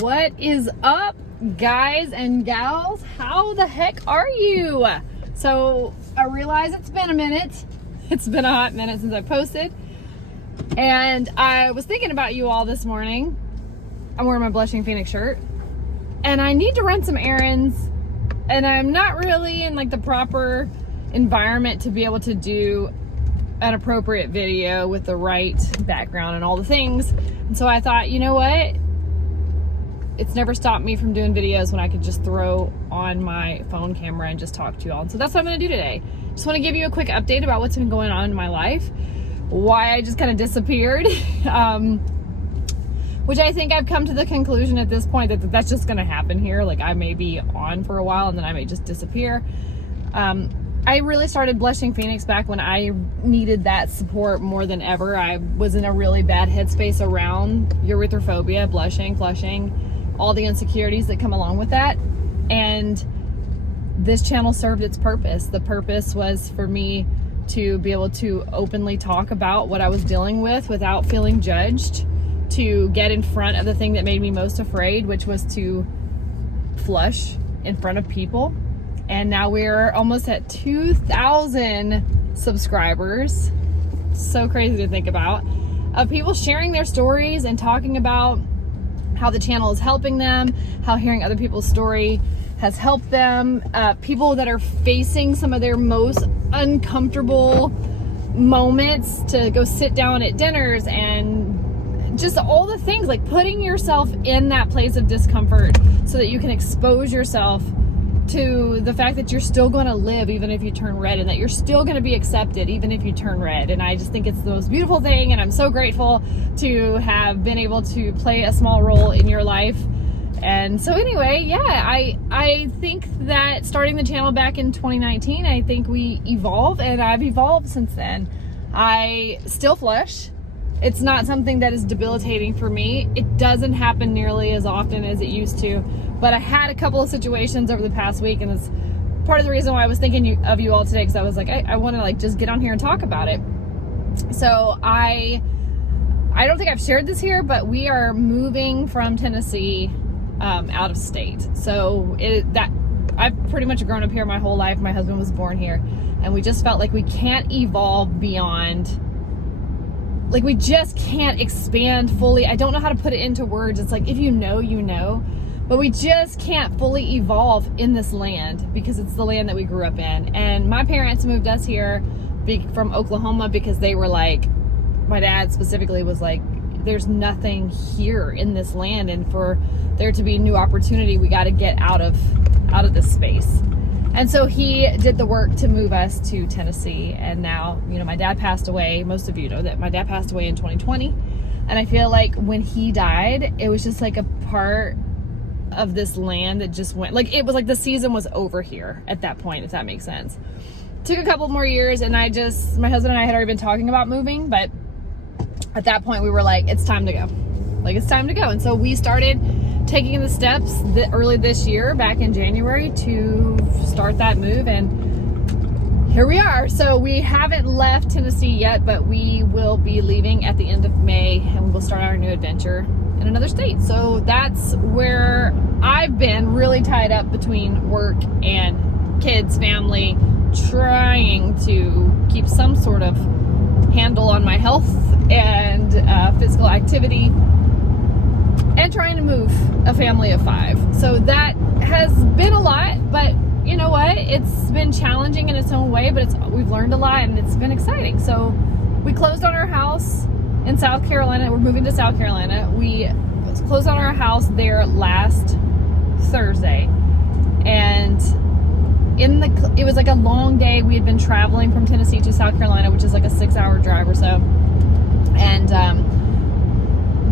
What is up, guys and gals? How the heck are you? So I realize it's been a minute. It's been a hot minute since I posted. And I was thinking about you all this morning. I'm wearing my Blushing Phoenix shirt. And I need to run some errands. And I'm not really in like the proper environment to be able to do an appropriate video with the right background and all the things. And so I thought, you know what? It's never stopped me from doing videos when I could just throw on my phone camera and just talk to you all. And so that's what I'm gonna do today. Just wanna give you a quick update about what's been going on in my life, why I just kind of disappeared, which I think I've come to the conclusion at this point that that's just gonna happen here. Like I may be on for a while and then I may just disappear. I really started Blushing Phoenix back when I needed that support more than ever. I was in a really bad headspace around urethrophobia, blushing, flushing, all the insecurities that come along with that. And this channel served its purpose. The purpose was for me to be able to openly talk about what I was dealing with without feeling judged, to get in front of the thing that made me most afraid, which was to flush in front of people. And now we're almost at 2,000 subscribers. So crazy to think about. Of people sharing their stories and talking about how the channel is helping them, how hearing other people's story has helped them, people that are facing some of their most uncomfortable moments to go sit down at dinners and just all the things, like putting yourself in that place of discomfort so that you can expose yourself to the fact that you're still going to live even if you turn red, and that you're still going to be accepted even if you turn red. And I just think it's the most beautiful thing, and I'm so grateful to have been able to play a small role in your life. And so anyway, yeah, I think that starting the channel back in 2019, I think we evolve, and I've evolved since then. I still flush. It's not something that is debilitating for me. It doesn't happen nearly as often as it used to, but I had a couple of situations over the past week, and it's part of the reason why I was thinking of you all today, because I was like, I want to like just get on here and talk about it. So I don't think I've shared this here, but we are moving from Tennessee out of state. So I've pretty much grown up here my whole life. My husband was born here, and we just felt like we can't evolve beyond. Like we just can't expand fully. I don't know how to put it into words. It's like, if you know, you know. But we just can't fully evolve in this land because it's the land that we grew up in. And my parents moved us here from Oklahoma because they were like, my dad specifically was like, there's nothing here in this land, and for there to be new opportunity, we got to get out of this space. And so he did the work to move us to Tennessee. And now, you know, my dad passed away. Most of you know that my dad passed away in 2020. And I feel like when he died, it was just like a part of this land that just went, like, it was like the season was over here at that point, if that makes sense. Took a couple more years, and my husband and I had already been talking about moving, but at that point we were like, it's time to go. Like, it's time to go. And so we started taking the steps early this year, back in January, to start that move, and here we are. So we haven't left Tennessee yet, but we will be leaving at the end of May, and we will start our new adventure in another state. So that's where I've been really tied up between work and kids, family, trying to keep some sort of handle on my health and physical activity, and trying to move a family of 5. So that has been a lot, but you know what? It's been challenging in its own way, but we've learned a lot, and it's been exciting. So we closed on our house in South Carolina. We're moving to South Carolina. We closed on our house there last Thursday, and it was like a long day. We had been traveling from Tennessee to South Carolina, which is like a 6-hour drive or so. And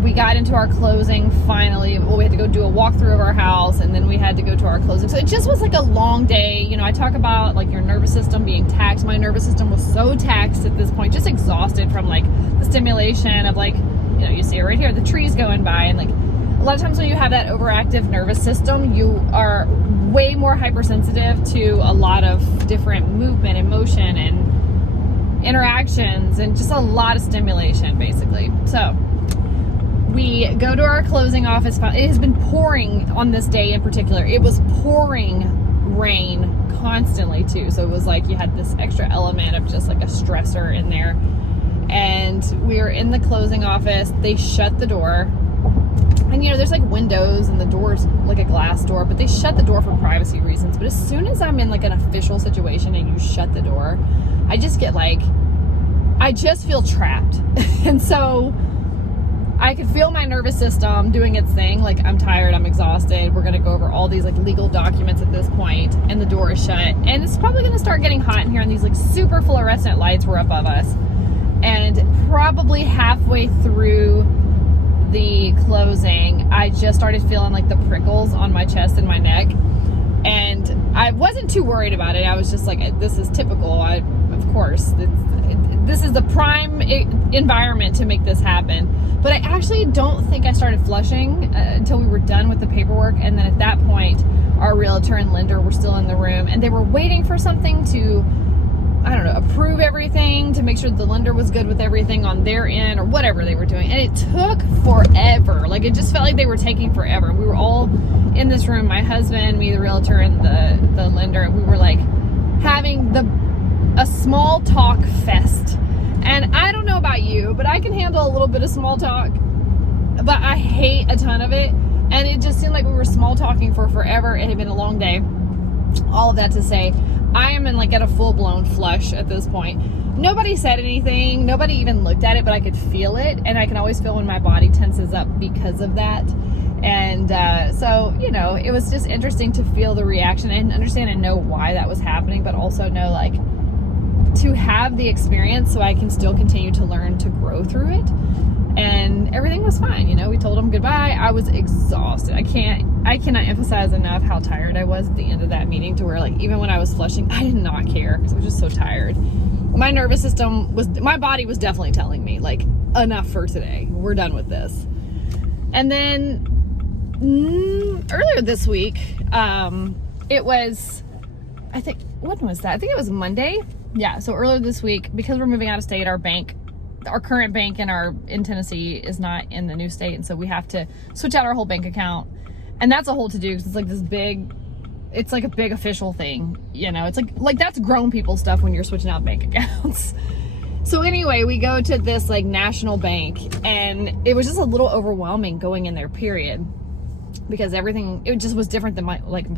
we got into our closing finally. Well, we had to go do a walkthrough of our house, and then we had to go to our closing. So it just was like a long day. You know, I talk about like your nervous system being taxed. My nervous system was so taxed at this point, just exhausted from like the stimulation of, like, you know, you see it right here, the trees going by, and like a lot of times when you have that overactive nervous system, you are way more hypersensitive to a lot of different movement and motion and interactions and just a lot of stimulation, basically. So We go to our closing office. It has been pouring on this day in particular. It was pouring rain constantly too. So it was like you had this extra element of just like a stressor in there. And we were in the closing office. They shut the door. And, you know, there's like windows and the door's like a glass door, but they shut the door for privacy reasons. But as soon as I'm in like an official situation and you shut the door, I just get like, I just feel trapped. And so I could feel my nervous system doing its thing. Like, I'm tired, I'm exhausted. We're going to go over all these like legal documents at this point, and the door is shut. And it's probably going to start getting hot in here, and these like super fluorescent lights were above us. And probably halfway through the closing, I just started feeling like the prickles on my chest and my neck, and I wasn't too worried about it. I was just like, this is typical. Of course, this is the prime environment to make this happen. But I actually don't think I started flushing until we were done with the paperwork, and then at that point our realtor and lender were still in the room, and they were waiting for something to, I don't know, approve everything, to make sure the lender was good with everything on their end or whatever they were doing. And it took forever. Like, it just felt like they were taking forever. We were all in this room, my husband, me, the realtor, and the lender, and we were like having a small talk fest. And I don't know about you, but I can handle a little bit of small talk, but I hate a ton of it. And it just seemed like we were small talking for forever. It had been a long day. All of that to say, I am in like at a full-blown flush at this point. Nobody said anything. Nobody even looked at it, but I could feel it. And I can always feel when my body tenses up because of that. And so, you know, it was just interesting to feel the reaction and understand and know why that was happening, but also know like to have the experience so I can still continue to learn to grow through it. And everything was fine. You know, we told them goodbye. I was exhausted. I cannot emphasize enough how tired I was at the end of that meeting, to where like even when I was flushing, I did not care because I was just so tired. My nervous system my body was definitely telling me like, enough for today. We're done with this. And then earlier this week, it was, I think, when was that? I think it was Monday. Yeah. So earlier this week, because we're moving out of state, our current bank in Tennessee is not in the new state, and so we have to switch out our whole bank account, and that's a whole to do because it's like this big, it's like a big official thing, you know. It's like that's grown people stuff when you're switching out bank accounts. So anyway, we go to this like national bank, and it was just a little overwhelming going in there, period, because it just was different than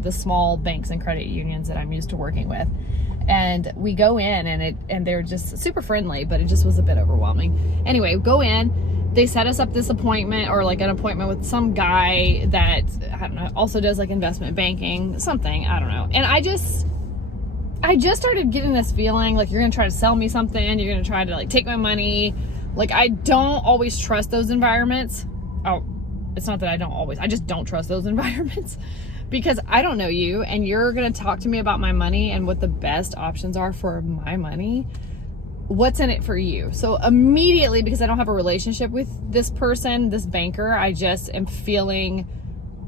the small banks and credit unions that I'm used to working with. And we go in, and they're just super friendly, but it just was a bit overwhelming. Anyway, we go in, they set us up this appointment, or like an appointment with some guy that, I don't know, also does like investment banking, something, I don't know. And I just started getting this feeling like, you're going to try to sell me something. You're going to try to like take my money. Like, I don't always trust those environments. Oh, it's not that I don't always, I just don't trust those environments. Because I don't know you, and you're going to talk to me about my money and what the best options are for my money. What's in it for you? So immediately, because I don't have a relationship with this person, this banker, I just am feeling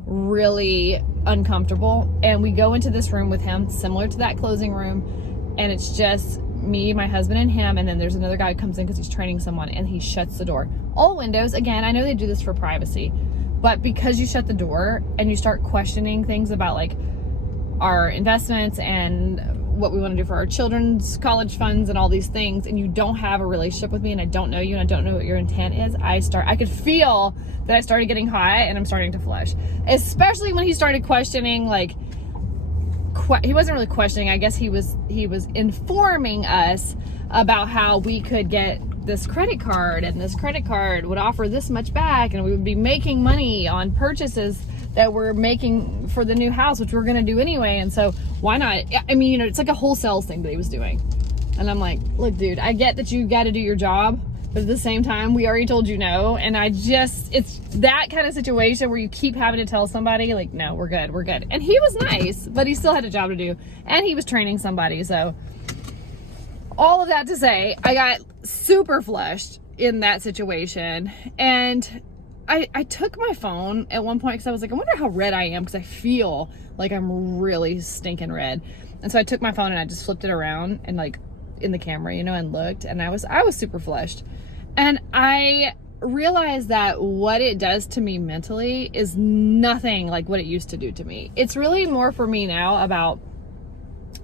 really uncomfortable. And we go into this room with him, similar to that closing room, and it's just me, my husband, and him. And then there's another guy who comes in because he's training someone, and he shuts the door. All windows. Again, I know they do this for privacy. But because you shut the door and you start questioning things about like our investments and what we want to do for our children's college funds and all these things, and you don't have a relationship with me, and I don't know you, and I don't know what your intent is, I could feel that I started getting hot, and I'm starting to flush. Especially when he started questioning, like, he wasn't really questioning, I guess he was informing us about how we could get this credit card, and this credit card would offer this much back, and we would be making money on purchases that we're making for the new house, which we're going to do anyway. And so why not? I mean, you know, it's like a whole sales thing that he was doing. And I'm like, look, dude, I get that you got to do your job, but at the same time, we already told you no. And it's that kind of situation where you keep having to tell somebody like, no, we're good. And he was nice, but he still had a job to do, and he was training somebody. So all of that to say, I got super flushed in that situation. And I took my phone at one point because I was like, I wonder how red I am, because I feel like I'm really stinking red. And so I took my phone and I just flipped it around and like in the camera, you know, and looked, and I was super flushed. And I realize that what it does to me mentally is nothing like what it used to do to me. It's really more for me now about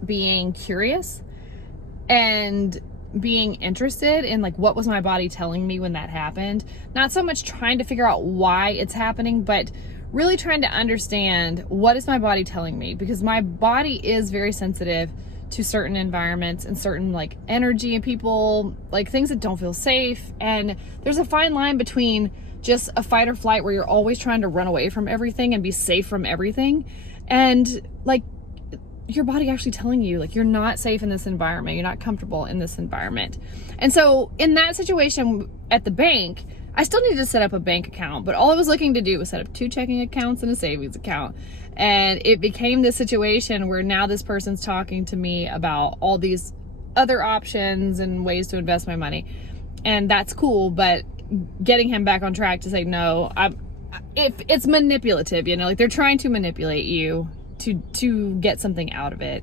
being curious and being interested in like what was my body telling me when that happened. Not so much trying to figure out why it's happening, but really trying to understand what is my body telling me, because my body is very sensitive to certain environments and certain like energy and people, like things that don't feel safe. And there's a fine line between just a fight or flight where you're always trying to run away from everything and be safe from everything, and like your body actually telling you like you're not safe in this environment, you're not comfortable in this environment. And so in that situation at the bank, I still needed to set up a bank account, but all I was looking to do was set up 2 checking accounts and a savings account. And it became this situation where now this person's talking to me about all these other options and ways to invest my money. And that's cool, but getting him back on track to say, no, it's manipulative, you know, like they're trying to manipulate you to get something out of it.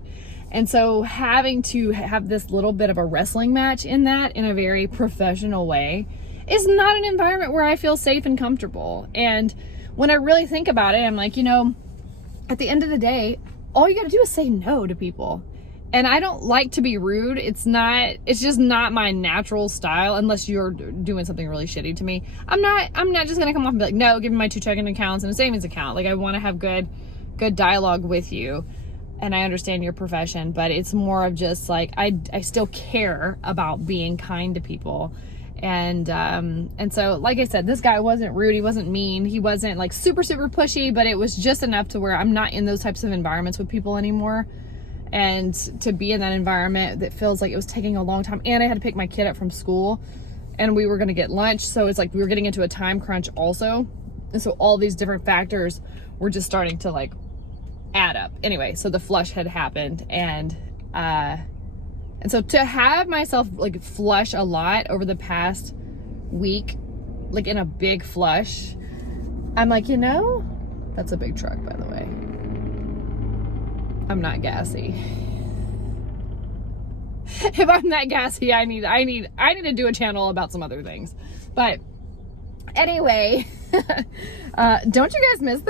And so having to have this little bit of a wrestling match in that in a very professional way is not an environment where I feel safe and comfortable. And when I really think about it, I'm like, you know, at the end of the day, all you got to do is say no to people. And I don't like to be rude. It's just not my natural style unless you're doing something really shitty to me. I'm not just going to come off and be like, no, give me my 2 checking accounts and a savings account. Like I want to have good dialogue with you, and I understand your profession, but it's more of just like I still care about being kind to people. And so like I said, this guy wasn't rude, he wasn't mean, he wasn't like super pushy, but it was just enough to where I'm not in those types of environments with people anymore. And to be in that environment that feels like it was taking a long time, and I had to pick my kid up from school and we were going to get lunch, so it's like we were getting into a time crunch also. And so all these different factors were just starting to like add up. Anyway, so the flush had happened, and so to have myself like flush a lot over the past week, like in a big flush, I'm like, you know, that's a big truck, by the way. I'm not gassy. If I'm that gassy, I need to do a channel about some other things. But anyway, don't you guys miss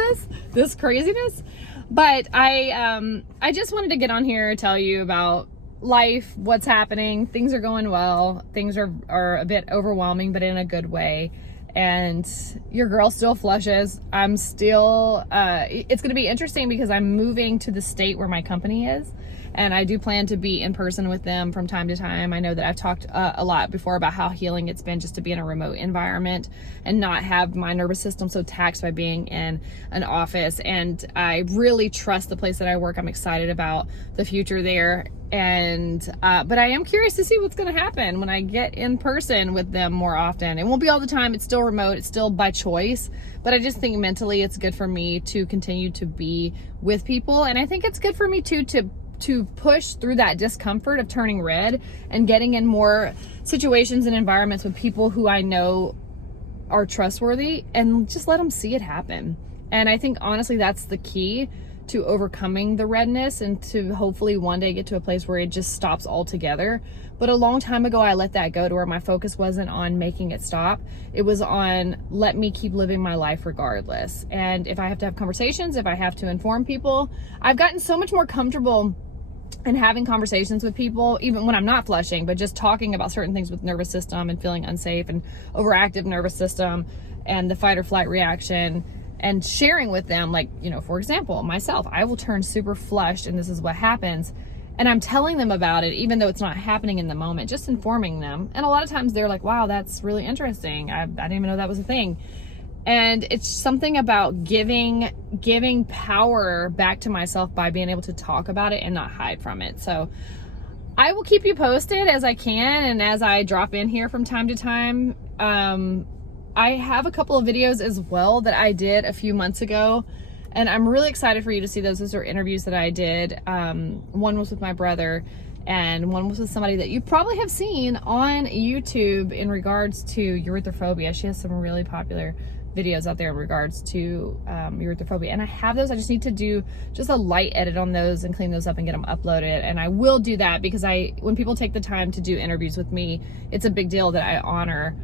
this craziness? But I just wanted to get on here and tell you about life, what's happening. Things are going well. Things are a bit overwhelming, but in a good way. And your girl still flushes. I'm still, it's going to be interesting because I'm moving to the state where my company is. And I do plan to be in person with them from time to time. I know that I've talked a lot before about how healing it's been just to be in a remote environment and not have my nervous system so taxed by being in an office. And I really trust the place that I work. I'm excited about the future there. And but I am curious to see what's going to happen when I get in person with them more often. It won't be all the time. It's still remote. It's still by choice. But I just think mentally it's good for me to continue to be with people. And I think it's good for me too to push through that discomfort of turning red and getting in more situations and environments with people who I know are trustworthy, and just let them see it happen. And I think honestly that's the key to overcoming the redness, and to hopefully one day get to a place where it just stops altogether. But a long time ago I let that go to where my focus wasn't on making it stop. It was on let me keep living my life regardless. And if I have to have conversations, if I have to inform people, I've gotten so much more comfortable and having conversations with people, even when I'm not flushing, but just talking about certain things with nervous system and feeling unsafe and overactive nervous system and the fight or flight reaction, and sharing with them, like, you know, for example, myself, I will turn super flushed and this is what happens. And I'm telling them about it, even though it's not happening in the moment, just informing them. And a lot of times they're like, wow, that's really interesting. I didn't even know that was a thing. And it's something about giving power back to myself by being able to talk about it and not hide from it. So I will keep you posted as I can and as I drop in here from time to time. I have a couple of videos as well that I did a few months ago, and I'm really excited for you to see those. Those are interviews that I did. One was with my brother, and one was with somebody that you probably have seen on YouTube in regards to urethrophobia. She has some really popular videos out there in regards to urethrophobia, and I have those. I just need to do just a light edit on those and clean those up and get them uploaded, and I will do that because when people take the time to do interviews with me, it's a big deal that I honor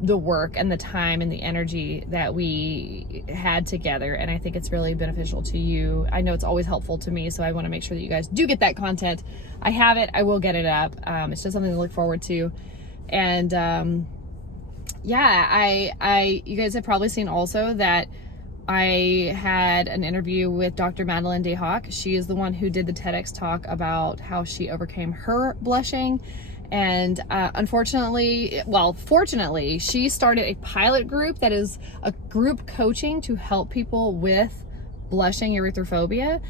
the work and the time and the energy that we had together. And I think it's really beneficial to you. I know it's always helpful to me, so I want to make sure that you guys do get that content. I have it. I will get it up. It's just something to look forward to. And yeah, you guys have probably seen also that I had an interview with Dr. Madeline DeHawk. She is the one who did the TEDx talk about how she overcame her blushing. And fortunately, she started a pilot group that is a group coaching to help people with blushing erythrophobia.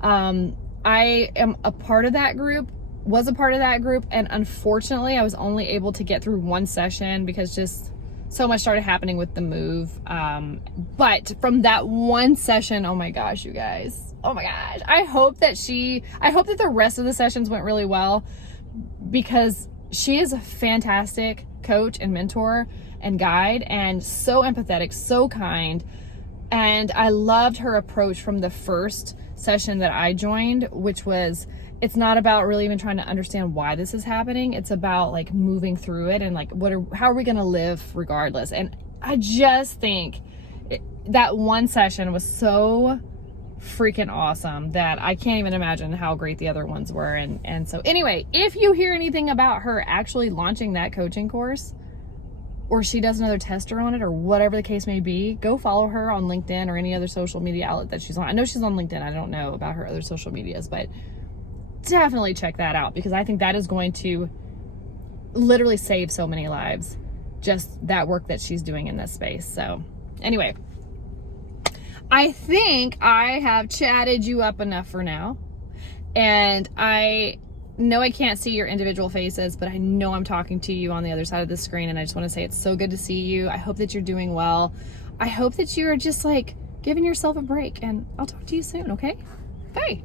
I am a part of that group, was a part of that group, and unfortunately I was only able to get through one session because just so much started happening with the move. But from that one session, oh my gosh, you guys, oh my gosh, I hope that the rest of the sessions went really well, because she is a fantastic coach and mentor and guide, and so empathetic, so kind. And I loved her approach from the first session that I joined, which was, it's not about really even trying to understand why this is happening. It's about like moving through it and like, how are we going to live regardless? And I just think that one session was so freaking awesome that I can't even imagine how great the other ones were. And so anyway, if you hear anything about her actually launching that coaching course, or she does another tester on it, or whatever the case may be, go follow her on LinkedIn or any other social media outlet that she's on. I know she's on LinkedIn. I don't know about her other social medias, but definitely check that out, because I think that is going to literally save so many lives, just that work that she's doing in this space. So anyway, I think I have chatted you up enough for now, and I know I can't see your individual faces, but I know I'm talking to you on the other side of the screen, and I just want to say it's so good to see you. I hope that you're doing well. I hope that you are just like giving yourself a break, and I'll talk to you soon, okay? Bye.